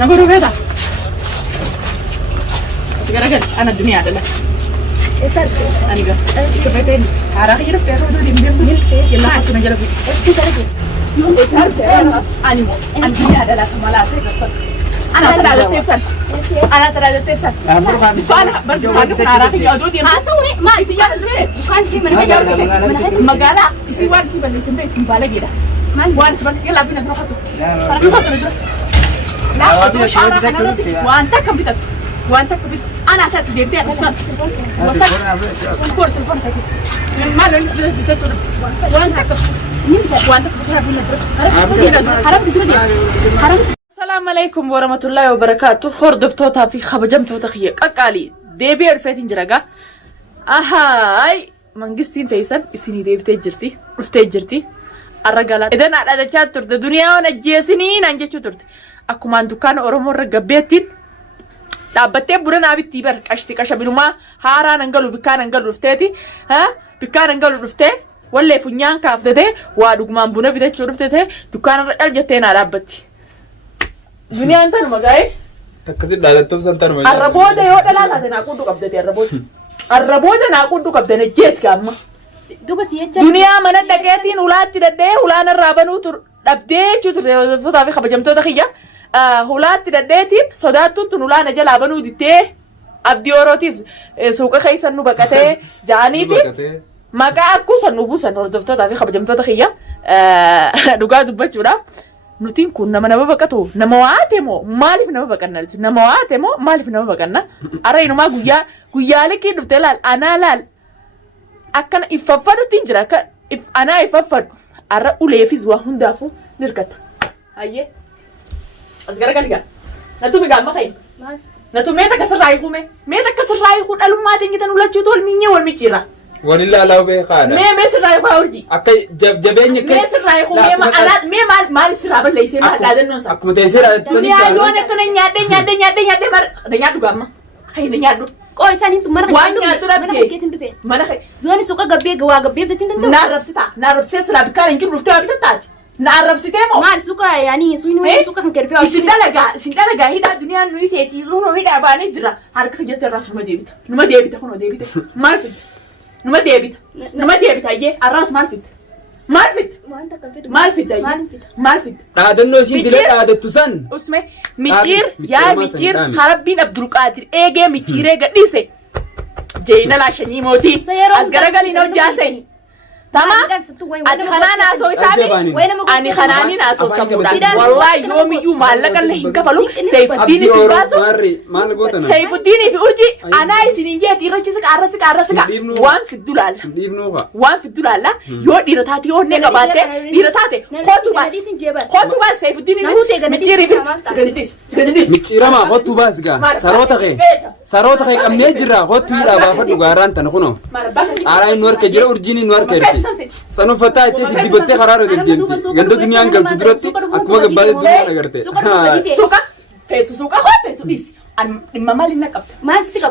نقولوا كذا سكرك أنا الدنيا عدلة أنا قا كبتين عراقي يرفع هذا اللي بيمدل يلا حطنا جلبي يوم سرت أنا الدنيا عدلة مالات أنا ترى هذا تفسد أنا ترى هذا تفسد أنا برضو أنا عراقي يادودي ما يتجار الزيت كان في من مقالة يصير وارد يصير اللي يسميه كمبالة كده وارد يصير يلا بينا نروح لا وأنت كم بتت وأنت كم بت أنا أتت ديرتي أصلا كور تلفون كيس ما لون بتت وأنت السلام عليكم ورحمة الله وبركاته خردفتوها في خبجمتوها خيك أقالي ديبي عرفتين جرقة أهاي منقستين تيسن إسيني ديبي تجرتي رفتي جرتي الرجالات إذا على تشاتر الدنيا ونجي سنين أنجي تشترت أكو ما دكان أورمو رجبيتين دابتة برنا أبي تيبر أشتي كشبينو ما هارا نقولو بكان نقولو رفتي ها بكان نقولو رفتي ولا فنيان كافته وادوكمان بنا بيت شرفته دكان الرجال جتين على بتي دنيا أنت نمجاي تكسر دالتهم سنتر مجاي الربوده يودا لا تاتنا أكون دوك أبدتي الربوده نأكون دوك أبدنا جيس كام دنيا من الدكاتين ولاد تدده ولاد الرابنو تر أبدي شو تر صدق في خبجمتو دخيا ولاد تددتين صداتو تنولا نجلا أبنو دته أبدي أوروتيز سوق خيس النو بكته جانيتي maka aku sanubusan hordoftoota fi kabajamtoota kiyya dhugaa dubbachuudha nutiin kun nama baqatu nama waate moo maaliif nama baqanna nama waate moo maaliif nama baqanna ara inumaa guyyaa likkii dhuftee laal anaa laal akkana iffaffaduutiin jira akka anaa iffaffadu ara uleefis waa hundaafu nirkata hayyee as garagaligaa natu migaan makay natu meeta kasirraa hiikuu dhalummaatiin gitan ulachuutu wal miinyee wal micciirra ولله لا بيقانا مي سراي باورجي اكاي جبيني مي سراي خو مي مال سراب ليس ما دادن نو اكو تيسير دنيا يونه كن نياده مر دنيا دوغاما خي دنيا دو قوي ساني انت مره ما خي يوني سوق غبي بتتين انت ناربستا سلاب كان انجي رفتا بتتات ناربستا مو ما سوق يعني سوينو سوق كان كرفيو سندلغا هيدا دنيا نو يتي رونو هيدا باني جرا حركه جت الراس ما ديبت كنو ديبت ما في نما ديبت أيه الراس مالفت مالفت دادنو سين دلت دادت تسن اسمه ميتير خربين عبد القادر ايجي ميتيره قديسه جينا لا شني موتي اسغرغلي نو جاسي تمام أنا خنانا أسوي تاني أنا خناني ناسو سمودا والله يومي يوم علق الله ينكفلو سيف الدين سباسو سيف الدين في أوجي أنا يسنينجي تيرجسك عرسك وان في الدولار لا يو ديرتاتي يو نيجاباتي ديرتاتي خطو باس سيف الدين متيري في سكنديس متيرا ما خطو باس جا ساروتك أم نجرا خطو يلا بافر لغاران تنخونو أراي نور كجرا أرجيني نور كرتي سانو فتا أجت دبته خرارو دنتي جنتو دنيا أنكر تدرتي أكما قبادة دنيا نكرتي سوكا ديس الماما لنا كابت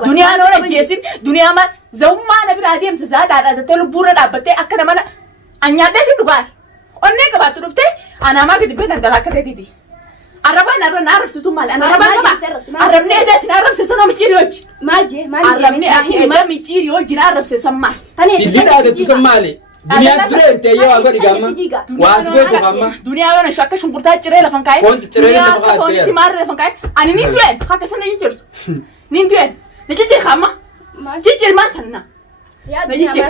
دنيا نورا جيسين دنيا ما زوما نبرادي امتزاد على تلو بورا دابته أكنا منا أنياده تدوغار أني كباتو رفته أنا ما قد بينا دلاكة تدي أربعة نعرف ستو مال أنا أربعة ده نعرف سسنا ميتيريوج أربعة ميتيريوج نعرف سسمال تيجي هذا تسمالي دنيا سرير تيجي أقول إجامة واسبوع تفهمه دنيا أنا شاكا شنقطع تشري لفنكاي كنت تشري لفنكاي كنت تمار لفنكاي أنا نيندوين هكذا سنة يجرس نيندوين نجيجي خامة جيجي ما ثنا نجيجي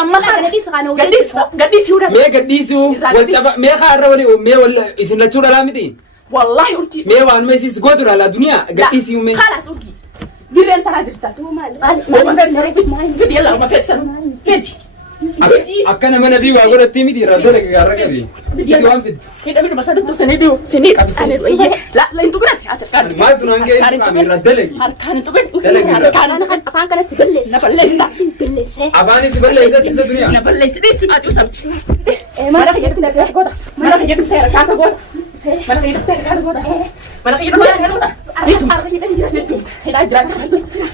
أما قديسو مي قديسو والتبع مي خارة مي ولا اسم لا تشورا لامتي والله أرتي مي وان مي سيس قدر على الدنيا قديسو مي خلاص أرتي ديرين ترى درتات ما فيت يلا ما فيت سنة فيت أكنا ما نبي وأقول التيمي دي ردلك كارك أبي فيديو وان فيديو هنا بينو بس هذا سنيدو لا انتو قرأتي هاتركان ما تنو أنجي كامي ردلك هاتركان انتو قرأتي أنا أفهم كنا سبلس نبلس أباني سبلس كيس الدنيا نبلس ليس أديو سبت ما راح يجيب تلك جودا ما راح يجيب تلك كاتا جودا ما راح يجيب تلك جودا ما راح يجيب تلك جودا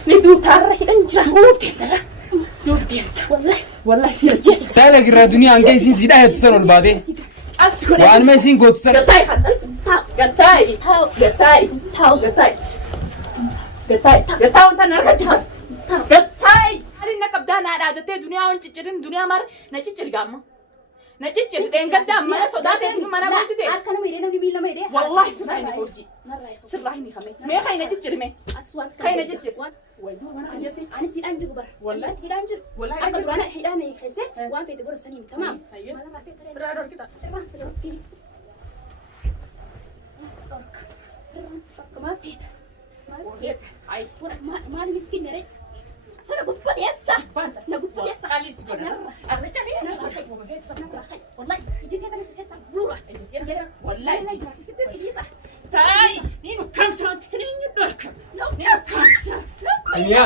نيتو تاريخ الانجرا والله والله سير جس تلاقي الدنيا عن جاي سيد أهد سنة بعدين waan ma isiin gootu sana Gatai kan. Gatai. Gatai. Gatai. Gatai unta nargata. Gatai. Ani nakabda na ada te dunia on ciccirin dunia mar na ciccir gamma. Na ciccir dengadda mana sodate mana bulti de. Arkana mede na bibil na mede. Wallahi sirrahini horji. Sirrahini khame. Me khayna ciccir me. Aswan Khayna ciccir. أنا سيد أنجو بر والله سيد أنجو والله أنا قدر أنا حيد أنا يحسه وان في تقول السنين تمام أيوه ما أنا في ترى ترى كده الرأس الوكيل ما في أي ما أنا ممكن نري سنة قلت يسا فانتس أنا قلت يسا علي سبنا أنا جالس والله جيت أنا سيسا برورة والله سيسا تاي نينو كم سنة تسنين يدرك نينو كم سنة dunia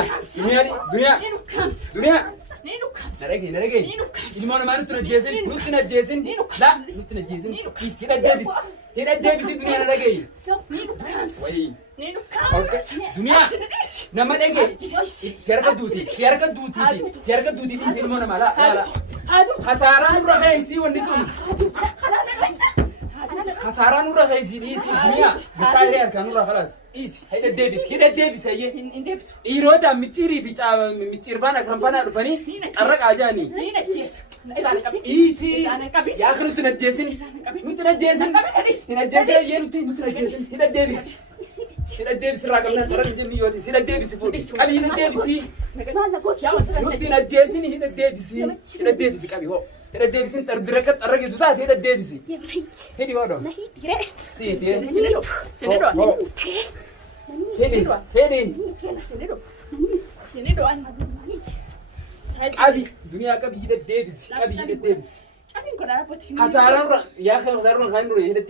نينو كم سنة dunia نينو كم سنة narage ilmoon maanu tunajjeesin nutti najjeesin la nutti najjeesin hidha deebisi dunia narage نينو كم سنة wayi نينو كم سنة dunia nama dhage siyarka duuti dhiisi ilmoo nama la هادو kasaaraan nurra keeysi wanni tun kasaaraan nurra keeysi dhiisi dunia bittaa hiree harkaan nurra kalaas dhiisi hidha deebisi ayyee إندبس dhiirota micciirii fi micciirbaan akranfanaa dhufanii qarra qaajaanii نينا جيس إيران كبي dhiisi إيران كبي yaa kan nutti najjeesin ayyee nutti najjeesin hidha deebisi irraa qabnaan qarra hin jenni yooti hidha deebisi fuudhi qabii hidha deebisi ما قلت يا nutti najjeesin hidha deebisi qabii hoo hidha deebisin diraka xarra gitu taate hidha deebisi hidhi hoo dho نهيت يرى siitee سندو hidhi سندو أنا qabii duniyaa qabii hidha deebisi أنا كنا رابط kasaaraan yaa kan kasaaraan kaan dura hidha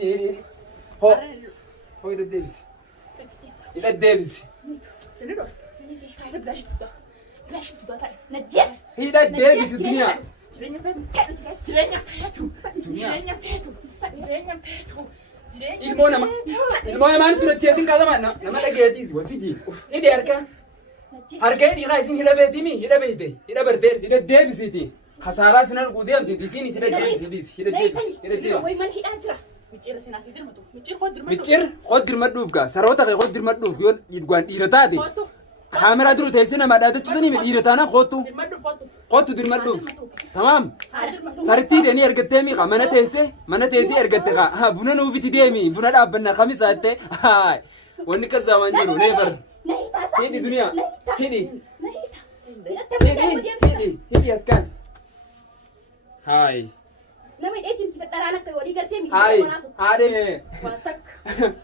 hoo hidha deebisi سندو هاي بلاش تدا تاي نجس hidha deebisi duniyaa ترينيا فيتو ilmoo namaan tunajjeesin qabaman nama dhageetiis wa fidii hidhi harka hidhi kaa isin hidha beetimi hidha beeyte hidha barteersi hidha deebisiiti kasaaraa sinan guudeemti isiin hidha deebisi وين ما الحين أجرا ميجير سيناسي درمتو ميجير خود درمتو miccir qod dirmadhuuf gaa saroota kee qod dirmadhuuf yoo dhidhgaan dhiira taate kaameraa duru teessee nama dhaadachisanii dhiira taanaan kootu درمتو خود kootu dirmadhuuf tamaam sarittii deeni ergattee miiqa mana teessee ergatte kaa buna nuufiti deemi buna dhaabbanna kamisaatte wanni kazzaamaan jiru neefar hidhi duniyaa hidhi askaan haay لما يأتي بدر أنا كولي قرتي مي haay haadhe واتك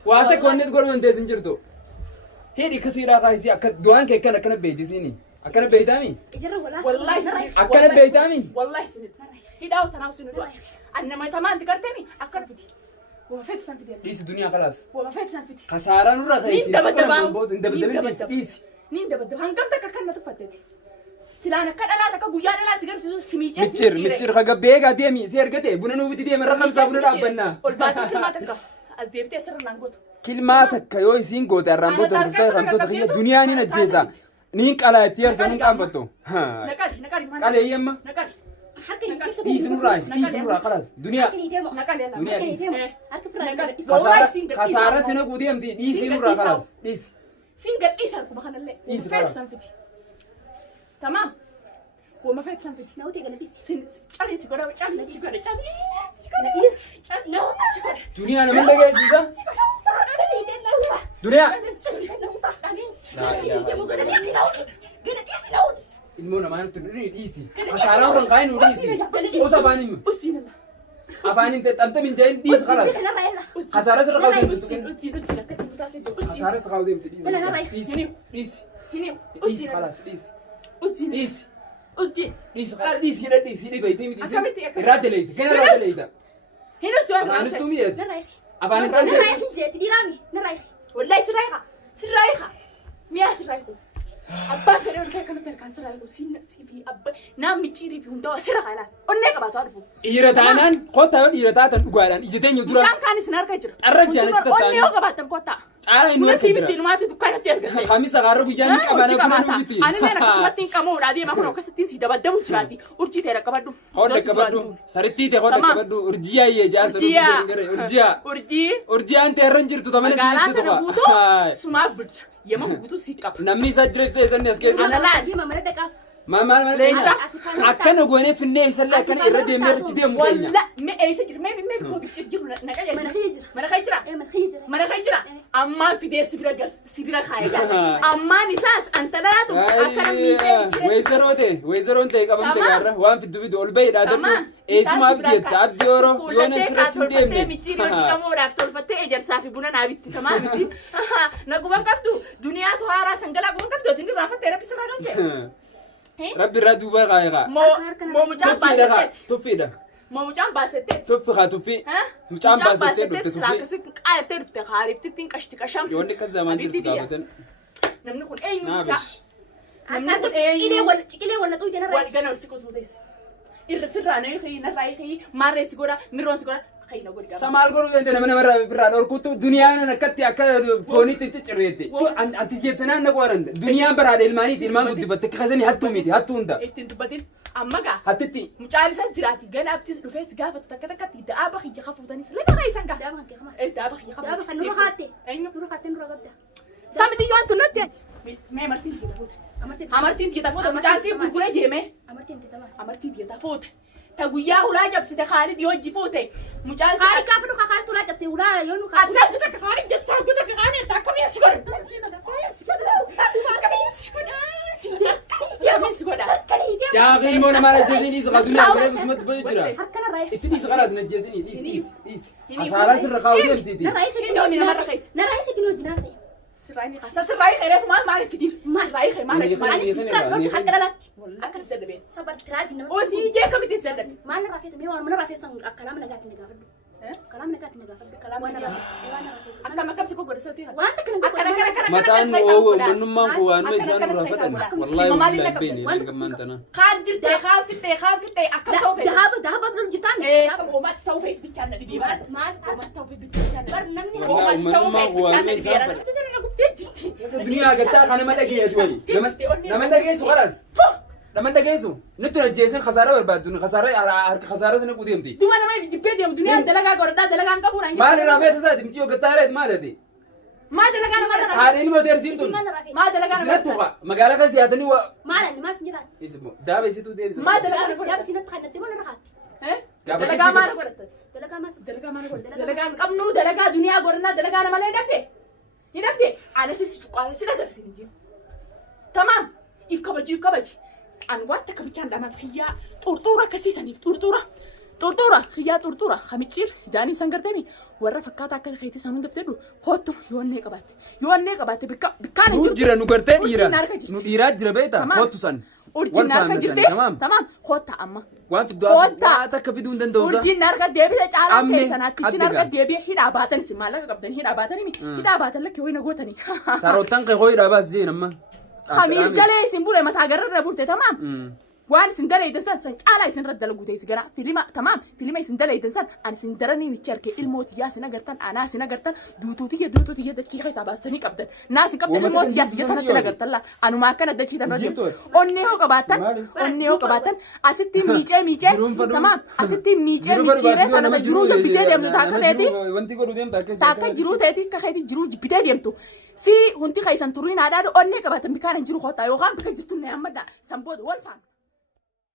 waa takka wanni godhaman teessin jirtu hidhi kasiidhaa kaayisii akka du'aan kee akkana beeytisiini akkana beeytaami يجرب ولا والله akkana beeytaami والله سند هيداو تناو سند أنا ما تمان تكرتني أكر بدي وما فات سان بدي dhiisi duniyaa kalaas وما فات سان بدي kasaaraa nurra kaayisii نين دبدب هنقم تككنا تفتتي سلانا كذا تكا بويا لا سجر سميجة miccir ka gabbeegaa deemi si ergate buna nuufiti deemi irra kamsaa buna dhaabbannaa والباتو كلمة تكا الزيبتي أسر نانقط kilmaa takka yoo isiin goote arraan booda turtee kamtoota kiyya duniyaa ni ajjeesa niin qalaa itti yarsa niin qaanfattu نكالي ما qaleeyyamma نكالي dhiisinurraa kalaas duniyaa نكالي duniyaa dhiisi والله kasaara sina guudeemti dhiisinurraa kalaas dhiisi سينجر إيسر كم خلنا له إيس وما فات خلاص. سنفتي تمام وما فات سنفتي نوتي قال بيس سين شالي سكورة شالي سكورة شالي نو سكورة duniyaa nama dhageessisa duniyaa ilmoo namaa nutti dhiisi kasaaraa kan kaayinu dhiisi osa afaanin afaanin xaxxamte min jahin dhiisi kalaas kasaara sirra qabu kasaara sirra qabu deemti dhiisi dhiisi kalaas dhiisi kalaas dhiisi hidha dhiisi hidhi beeytee miti irraa daleeyte gana irraa daleeyta afaanis tuu mi'eeti afaanin xaxxamte والله سرايخة مياه سرايخو أبا كده ولا كان كان سرايخو سي أبا نام ميجيري بيهم دوا سرايخ لا أنك بتعرفوا dhiira taanaan kottaa yoo dhiira taatan dhugaadhaan ijjiteenyu dura كان سنار كجر arra jaanichi tattaanii أنك بتعرف كوتا Caalaa inni harka jira. Numaati dukkaanatti ergate. Kamisa gaarra guyyaan qabaana kun nuti. Ani leen akkasumatti hin qabu adeema kun akkasittiin si dabaddamu jiraati. Urjii ta'e qabadhu. Hodda qabadhu. Sarittii ta'e hodda qabadhu. Urjiyaa yee jaansa urjiyaa. Urjiyaa ante irran jirtu tamana si ibsitu. Sumaaf bulcha. Yema guutuu si qaba. Namni isa jireessa isanni as keessa. Maal leenca akkana goonee finnee isallee akkana irra deemnee achi deemu keenya. Walla mee eessa jiru mee koo bichir jiru naqa jira. Mana kee jira. Mana kee jira. Ammaan fidee sibira kaayee ammaan isaas antalaatu akkana miidhee weezaroon ta'e qabamte gaarra waan fiddu ol bahee dhaadadhu eessumaa abdietta abdii yeroo yoona sirrachi hin deemne. Michiin hojii qamuudhaaf tolfattee ejersaa fi buna naabitti tamaa misi. Naguban qabdu duniyaatu haaraa sangalaa guban qabdu otiin raafattee rabbi sirraa kan kee. Rabbi irraa duuba qaayeqa. Moo mucaan baasetti. Tuffiidha. Moo mucaan baasetti. Tuffi haa tuffi. Mucaan baasetti dhufte tuffi. Akkasitti qaayattee dhufte haariiftitti hin qashti qasham. Yoonni akkas zamaan jirtu gaafatan. Namni kun eenyu mucaa. Namni kun eenyu. Ciqilee wal naxuu janarraa. Wal gana olsi qotuu teessi. Irra firraa na yookiin narraa yookiin maarreessi godha mirroonsi godha. Samaal godhu dandee nama namarraa birraa dhorkutu duniyaan akkatti akka foonitti ciccirreette. Ati jeessanaan na qoran duniyaan baraadha ilmaaniiti ilmaan guddifatte kasanii hattuu miti hattuu hunda. Ittiin dubbatin amma gaa. Hattitti. Mucaan isas jiraati gana abtis dhufees gaafatu takka takkatti daaba kiyya kafuutanis lafa kaisan gaa. Daaba kiyya kamaa. Daaba kiyya kamaa. Daaba kan nurra haatte. Eenyu nurra haatte nurra qabda. Samiti yoo antu natti. Mee amartiin kiyya fuute. Amartiin kiyya fuute mucaan si gurguree jeemee. Amartiin kiyya fuute. Taguyyaa hulaa jabsite Khaalid yoo jifuute mucaan si Khaalid gaafa nuka Khaalid hulaa jabse hulaa yoo nuka Ati sabbi takka Khaalid jettu takka takka Khaalid takka mi'eessi godha. Jaabii immoo nama najjeesanii isa qadunyaa godhee akkasumatti bahe jira. Itti dhiisa qalaas najjeesanii dhiisi. Asaaraa sirra kaa'u deemtiiti. Narraa itti hojjinaase. Sirraayii qasa sirraayii xeereef maal fidir sirraayii xee maal maal akka dhalatti akka siddabe sabar tiraati nama osii jee kamiti siddabe maal na rafeeta mee waan mana rafeesan akkalaam nagaatti nagaafadhu kalaam nagaatti nagaafadhu kalaam waan rafeeta akka makabsi ko godhe sati waan akka mataan oo mannummaan ko waan mee isaan rafeetan wallahi wallahi beene gamman tana khaan jirte khaan fitte akka tawfeet dahaba blul jitaan dahaba oomat tawfeet bichaan na dibi maal oomat tawfeet bichaan bar namni oomat tawfeet bichaan Dunia gata kana mana geessu wali nama dhageessu خلاص nama dhageessu nitu najjeesan khasaara barbaadun khasaara sana qudeemti duma nama jibbee deemu duniyaa dalagaa godhadhaa dalagaan qabu naan maal raafeeta isaati miciyoo gattaareet maalati maal dalagaa nama raafeeta haadha ilmoo deersiiftu maal dalagaa nama sinattu magaalaa kan siyaatanii maalan maal sinjiraat ijmo daaba isitu deebisa maal dalagaa daaba sinattu kannatti mana rafaatti dalagaa maal godhatta dalagaa maal godhatta dalagaan qabnu dalagaa duniyaa godhannaa dalagaa nama lee dhabde Hidapte, ana sisi chukwa sina garsi nje. Tamam, if kabaji. An wanta kabichan dama khiya tortura kasisani tortura khiya tortura khamichir jani sangartemi warra fakkata akka khayti sanun daftedu khottu yonne qabatte bikkan jira nu garte dira nu dira jira beeta khottu san Urjinnar ka jirte tamam khotta amma waan takka fiduu hin danda'u urjinnar ka deebite caalaa teessan akkichinnar ka deebi'e hidhaa baatan si maallaqa qabdan hidhaa baatan lakkee hoyna gootanii sarootan kee hoyidhaa baas jeen amma khamiir jalee isin bure mataa gararra bulte tamam waan isin dalaydan san caalaa isin radda lagu teessi gara filima isin dalaydan san an isin daranii ni charke ilmooti yaa isin agartan anaa isin agartan duutuutiyya dachii keessaa baastanii qabdan naa isin qabdan ilmooti yaa isin tanatti agartan la anuma akkana dachii tan radda onnee hoo qabaatan asitti miicee tamam asitti miicee tanama jiruu jibbitee deemtu taakka teeti taakka jiruu teeti akka keeti jiruu jibbitee deemtu si hunti keessan turii naadhaadhu onnee qabaatan bikaanan jiru hootaa yookaan bika jirtu na yammadha sanbooda wal faana